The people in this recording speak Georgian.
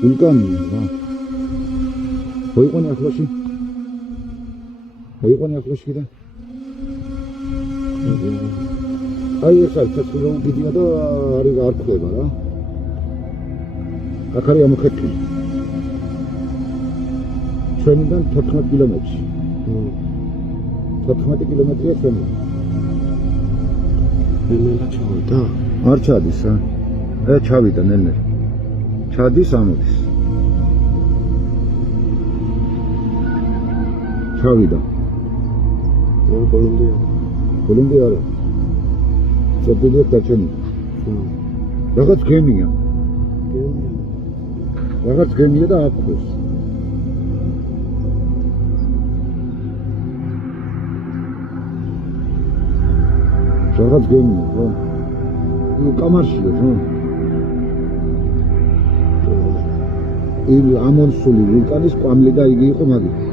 ვულკანია რა. მოიყვანე ახლოში. მოიყვანე ახლოში კიდე. აი ეს არის ცეცხლი რომ გიდია და არ ხვდება რა. აქ არის ამოხეთილი. ჩვენიდან 14 კილომეტრში. 14 კილომეტრია ჩვენიდან. ნელ-ნელა ჩავიდა? არ ჩადის რა. ჩავიდა ნელ-ნელა. ჩადის ამოდის. ჩავიდა. კოლუმბია. კოლუმბია არა. წებია დაჩენილი. რაღაც გემია. რაღაც გემია და აფხოს. რაღაც გემია, ხო? კამარშია, ხო? ამონსული ვულკანის კვამლი და იგი იყო მაგით.